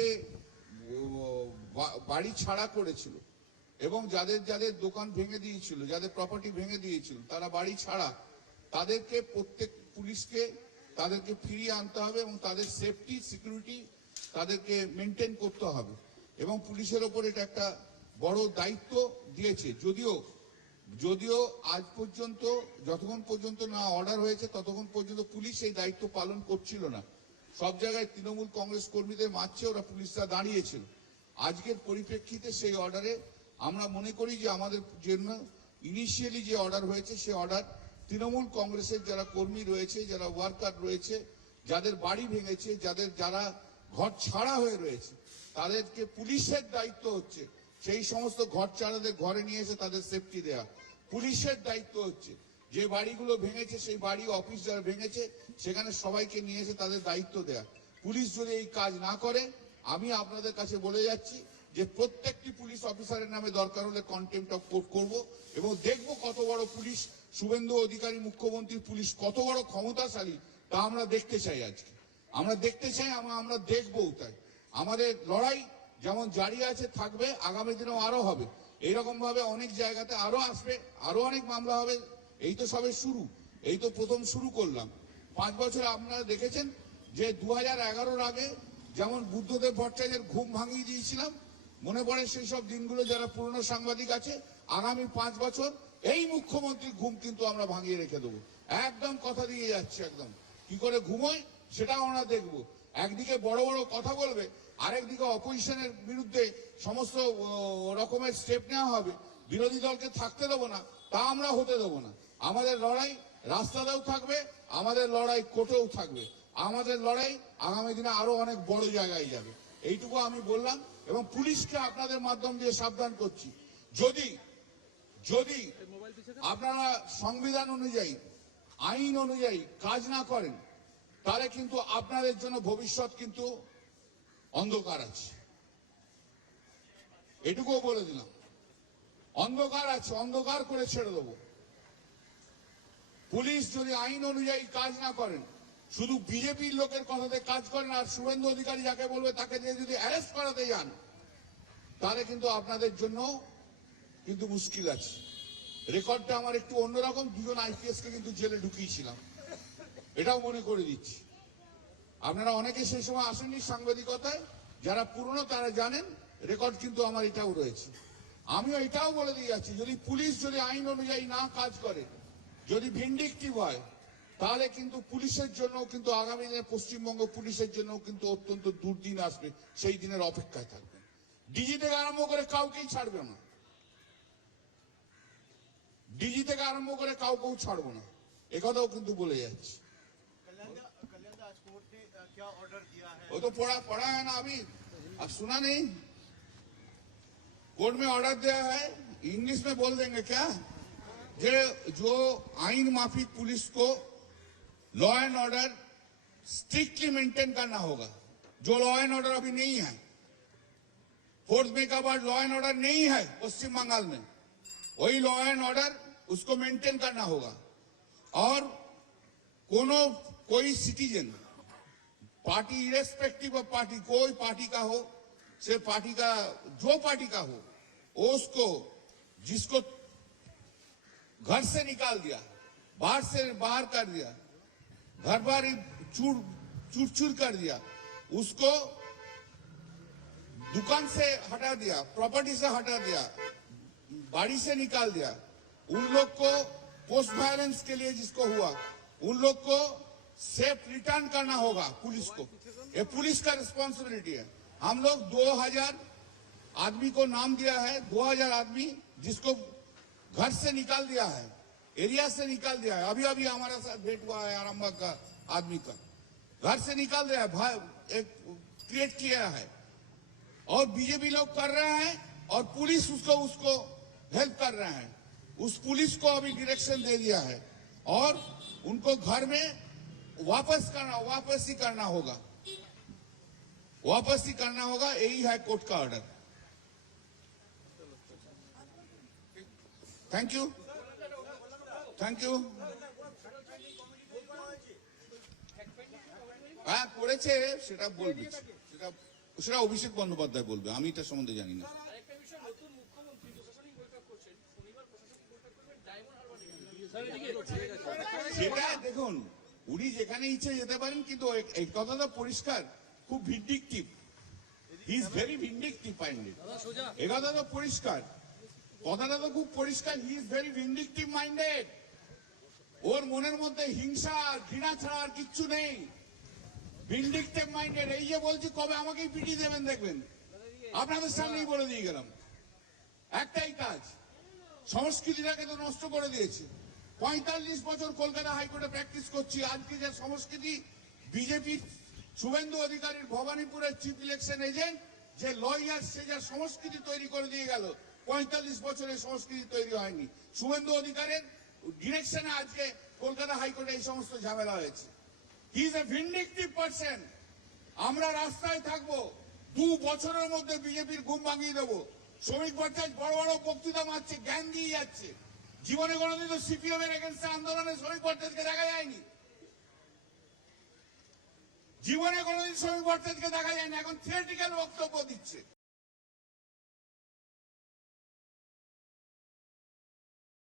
যাদেরকে বাড়ি ছাড়া করেছিল এবং যাদের যাদের দোকান ভেঙে দিয়েছিল, যাদের প্রপার্টি ভেঙে দিয়েছিল, তারা বাড়ি ছাড়া, তাদেরকে প্রত্যেক পুলিশকে তাদেরকে ফিরিয়ে আনতে হবে এবং তাদের সেফটি সিকিউরিটি তাদেরকে মেনটেন করতে হবে এবং পুলিশের ওপর এটা একটা বড় দায়িত্ব দিয়েছে। যদিও আজ পর্যন্ত যতক্ষণ পর্যন্ত না অর্ডার হয়েছে ততক্ষণ পর্যন্ত পুলিশ এই দায়িত্ব পালন করছিল না। সব জায়গায় তৃণমূল কংগ্রেস কর্মীদের মারছে, ওরা পুলিশরা দাঁড়িয়েছিল। আজকের পরিপ্রেক্ষিতে সেই অর্ডারে আমরা মনে করি যে আমাদের জন্য ইনিশিয়ালি যে অর্ডার হয়েছে সে অর্ডার তৃণমূল কংগ্রেসের যারা কর্মী রয়েছে, যারা ওয়ার্কার রয়েছে, যাদের বাড়ি ভেঙেছে, যারা ঘর ছাড়া হয়ে রয়েছে, তাদেরকে পুলিশের দায়িত্ব হচ্ছে সেই সমস্ত ঘর ছাড়াদের ঘরে নিয়ে এসে তাদের সেফটি দেওয়া। পুলিশের দায়িত্ব হচ্ছে যে বাড়িগুলো ভেঙেছে সেই বাড়ি অফিস যারা ভেঙেছে সেখানে সবাইকে নিয়ে এসে তাদের দায়িত্ব দেওয়া। পুলিশ যদি এই কাজ না করে, আমি আপনাদের কাছে বলে যাচ্ছি যে প্রত্যেকটি পুলিশ অফিসারের নামে দরকার হলে কন্টেম্পট অফ কোর্ট করব এবং দেখব কত বড় পুলিশ, শুভেন্দু অধিকারী মুখ্যমন্ত্রীর পুলিশ কত বড় ক্ষমতাশালী তা আমরা দেখতে চাই। আজকে আমরা দেখতে চাই, আমরা দেখবো। তাই আমাদের লড়াই যেমন জারি আছে, থাকবে, আগামী দিনেও আরো হবে। এইরকম ভাবে অনেক জায়গাতে আরো আসবে, আরো অনেক মামলা হবে। এই তো সবে শুরু, এই তো প্রথম শুরু করলাম। 5 বছরে আপনারা দেখেছেন যে 2011 আগে যেমন বুদ্ধদেব ভট্টাচার্যের ঘুম ভাঙিয়ে দিয়েছিলাম, মনে পড়ে সেই সব দিনগুলো। যারা পুরনো সাংবাদিক আছে, আগামী 5 বছর এই মুখ্যমন্ত্রীর ঘুম কিন্তু আমরা ভাঙিয়ে রেখে দেবো। একদম কথা দিয়ে যাচ্ছে, একদম কি করে ঘুমোয় সেটাও আমরা দেখবো। একদিকে বড় বড় কথা বলবে, আরেকদিকে অপোজিশনের বিরুদ্ধে সমস্ত রকমের স্টেপ নেওয়া হবে। বিরোধী দলকে থাকতে দেবো না, তা আমরা হতে দেবো না। আমাদের লড়াই রাস্তাতেও থাকবে, আমাদের লড়াই কোর্টেও থাকবে, আমাদের লড়াই আগামী দিনে আরো অনেক বড় জায়গায় যাবে। এইটুকু আমি বললাম এবং পুলিশকে আপনাদের মাধ্যম দিয়ে সাবধান করছি, যদি আপনারা সংবিধান অনুযায়ী, আইন অনুযায়ী কাজ না করেন, তাহলে কিন্তু আপনাদের জন্য ভবিষ্যৎ কিন্তু অন্ধকার আছে। এটুকুও বলে দিলাম, অন্ধকার আছে, অন্ধকার করে ছেড়ে দেবো। পুলিশ যদি আইন অনুযায়ী কাজ না করেন, শুধু বিজেপির লোকের কথাতে কাজ করেন আর শুভেন্দু অধিকারী যাকে বলবে তাকে দিয়ে যদি অ্যারেস্ট করাতে যান, তাহলে কিন্তু আপনাদের জন্য কিন্তু মুশকিল আছে। রেকর্ডটা আমার একটু অন্যরকম, 2জন আইপিএস কে কিন্তু জেলে ঢুকিয়েছিলাম, এটাও মনে করে দিচ্ছি। আপনারা অনেকে সেই সময় আসেননি সাংবাদিকতায়, যারা পুরনো তারা জানেন, রেকর্ড কিন্তু আমার এটাও রয়েছে। আমিও এটাও বলে দিয়ে যাচ্ছি, যদি পুলিশ যদি আইন অনুযায়ী না কাজ করে, যদি ভিন্ডিকটিভ হয়, তাহলে কিন্তু পুলিশের জন্য কিন্তু আগামী দিনে পশ্চিমবঙ্গ পুলিশের জন্য কিন্তু অত্যন্ত দুর্দিন আসবে। সেই দিনের অপেক্ষায় থাকবে। ডিজি থেকে আরম্ভ করে কাউকেই ছাড়বে না, ডিজি থেকে আরম্ভ করে কাউকেও ছাড়বো না, একথাও কিন্তু বলে যাচ্ছি। क्या ऑर्डर दिया है? वो तो पढ़ा है ना अभी, अब सुना नहीं? कोर्ट में ऑर्डर दिया है, इंग्लिश में बोल देंगे क्या? जो आइन माफिक पुलिस को law and order strictly maintain करना होगा। जो लॉ एंड ऑर्डर अभी नहीं है, 4 मई का बाद लॉ एंड ऑर्डर नहीं है पश्चिम बंगाल में, वही लॉ एंड ऑर्डर उसको मेंटेन करना होगा। और कोई citizen, party irrespective of party, कोई पार्टी का हो, से पार्टी का जो पार्टी का हो, उसको जिसको घर से निकाल दिया, बाहर से बाहर कर दिया, घर बार चूर चूर कर दिया, उसको दुकान से हटा दिया, प्रॉपर्टी से हटा दिया, बाड़ी से निकाल दिया, उन लोग को पोस्ट वायलेंस के लिए जिसको हुआ, उन लोग को सेफ रिटर्न करना होगा पुलिस को। ये पुलिस का रिस्पॉन्सिबिलिटी है। हम लोग 2000 आदमी को नाम दिया है, 2000 आदमी जिसको घर से निकाल दिया है, एरिया से निकाल दिया है। अभी अभी हमारा साथ भेंट हुआ है आरामबाग का आदमी का, घर से निकाल दिया है, एक क्रिएट किया है और बीजेपी लोग कर रहे हैं और पुलिस उसको हेल्प कर रहे हैं। उस पुलिस को अभी डायरेक्शन दे दिया है और उनको घर में वापस ही करना होगा, वापस ही करना होगा। यही है कोर्ट का order. Thank you, thank you. হ্যাঁ করেছে, সেটা বলবি, সেটা সেটা অভিষেক বন্দ্যোপাধ্যায় বলবে, আমি এটা সম্বন্ধে জানি না। আরেকটা বিষয়, নতুন মুখ্যমন্ত্রী প্রশাসনিক বৈঠক করছেন, শনিবার প্রশাসনিক বৈঠক করবেন ডায়মন্ড হারবার। সেটা দেখুন, উনি যেখানে ইচ্ছে যেতে পারেন, কিন্তু এই কথাটা পরিষ্কার, খুব vindictive, he is very vindictive minded. এই কথাটা পরিষ্কার, কথাটা তো খুব পরিষ্কার, he is very vindictive minded. ওর মনের মধ্যে হিংসা ঘৃণা ছাড়া আর কিচ্ছু নেই, ভিন্ডিকটিভ মাইন্ডেড। এই যে বলছি কবে আমাকেই পিটিয়ে দেবেন দেখবেন, আপনাদের সামনেই বলে দিয়ে গেলাম। একটাই কাজ, সংস্কৃতিটাকে তো নষ্ট করে দিয়েছে। 45 বছর কলকাতা হাইকোর্টে প্র্যাকটিস করছি, আজকে যে সংস্কৃতি বিজেপি শুভেন্দু অধিকারীর ভবানীপুরের চিফ ইলেকশন এজেন্ট যে লয়ার, সে যা সংস্কৃতি তৈরি করে দিয়ে গেল, 45 বছরের সংস্কৃতি তৈরি হয়নি। শুভেন্দু অধিকারের ডিরেকশনে আজকে কলকাতা হাইকোর্টে এই সমস্ত ঝামেলা হয়েছে। He is a vindictive person. আমরা রাস্তায় থাকবো, 2 বছরের মধ্যে বিজেপির ঘুম ভাঙিয়ে দেবো। শ্রমিক ভট্টাচার্য বড় বড় বক্তৃতা মারছে, জ্ঞান দিয়ে যাচ্ছে। জীবনে কোনোদিন তো সিপিএম এর এগেন্স্টে আন্দোলনে শ্রমিক ভট্টাচার্যকে দেখা যায়নি, জীবনে কোনোদিন শ্রমিক ভট্টাচার্যকে দেখা যায়নি, এখন থিওরিটিক্যাল বক্তব্য দিচ্ছে।